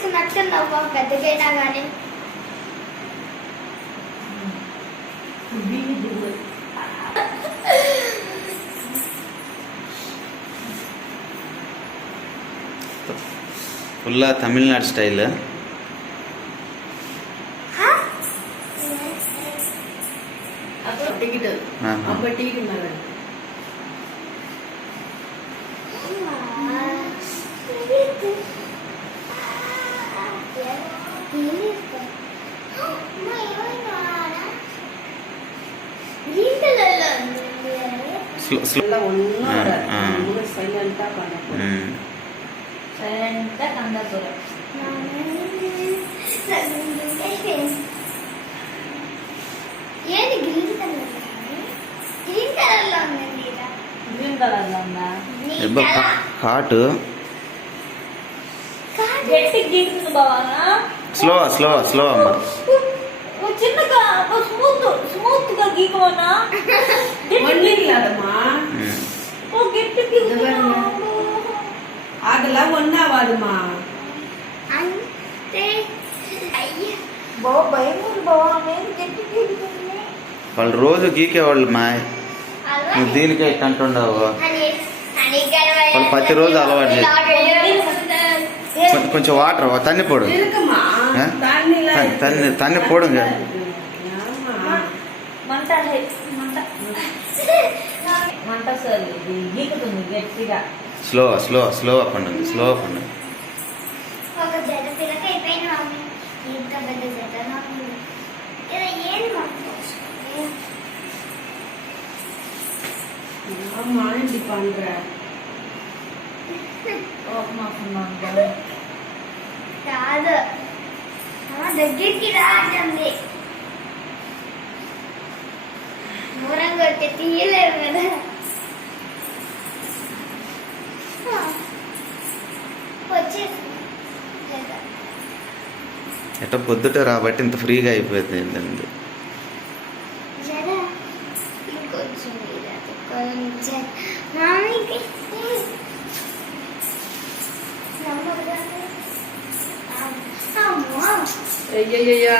వేసుకున్నట్టున్నావు పెద్దగైనా కానీ. Full Tamil Nadu style. ఏది green colour green colour లో ఉందండి. గ్రీన్ కలర్ లో ఉందా? హాట్ గట్టి గీతుంది బావా. స్లో స్లో స్లో అమ్మా. చిన్నగా స్మూత్ గా గీకోనా. గట్టి అదలా ఉన్నావాదమ్మా అంటే బావ భయం బావా. నేను గట్టి గీకుతుంది. వాళ్ళు రోజు గీకేవాళ్ళు మా. నువ్వు దీనికే అంటుండవు. వాళ్ళు ప్రతిరోజు అలవాటు చేసి కొంచెం వాటర్ తన్ని పోడు తన్ని పోడు. మంట సార్ గీకుతుంది గట్టిగా. స్లో స్లో స్లో పండు స్లో పండు. ఒక జత పిల్లక అయిపోయినా ఇంత పెద్ద జత ఏం మాంటి పండ్ర కాదు దగ్గరికి రాండి. దూరంగా వచ్చి తీయలేరు కదా. వచ్చేసి ఎట్లా పొద్దుట రాబట్టి ఇంత ఫ్రీగా అయిపోయింది ఏంటండి. జరా ఇంకొంచెం కొంచెం మామీకి అయ్యయ్యా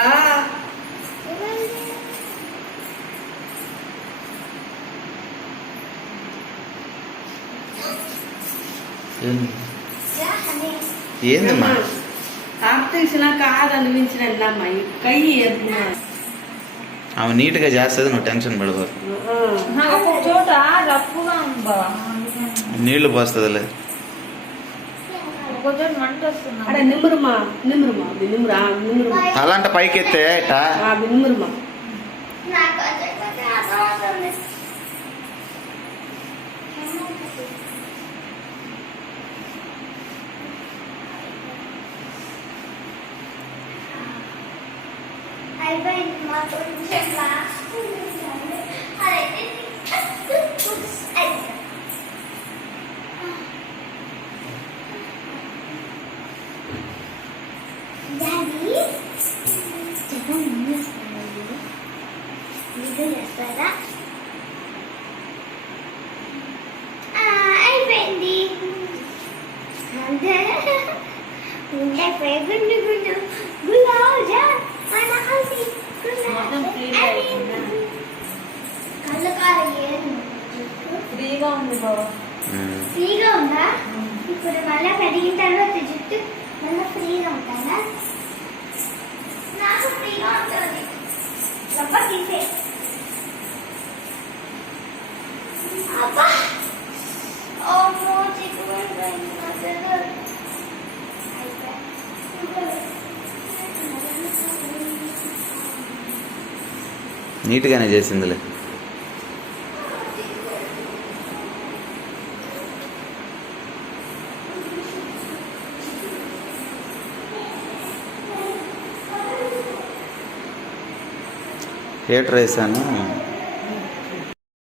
ఏందమ్మా తీసినా కాదనిపించిన కై ఆమె నీట్గా చేస్తుంది, నువ్వు టెన్షన్ పడవు. చోట రప్పుగా ఉంది బావా. నీళ్లు పోస్తుందిలే. మంట వస్తుంది. అడే నిమ్మురుమా నిమ్మురుమా నిమ్మురా నిమ్మురుమా అలాంటి పైకి ఎత్తే నిమ్మురుమా. అయిపోయింది మా కొంచెం లాస్ట్ అదైతే డాడీ చెప్పండి ముందు వస్తానండి వీడియో చేస్తారా? అయిపోయింది అంటే గుండు గుండు గులాబ్ జామ్ ఫ్రీగా ఉంది బాబా. ఫ్రీగా ఉందా? ఇప్పుడు మళ్ళీ పెరిగిన తర్వాత జుట్టు మళ్ళీ ఫ్రీగా ఉంటుందా? నాకు ఫ్రీగా ఉంటుంది. గొప్ప తీసే అబ్బా ఓమో చిక్కుపోయింది. నీట్గానే చేసిందిలే. హీటర్ వేసాను.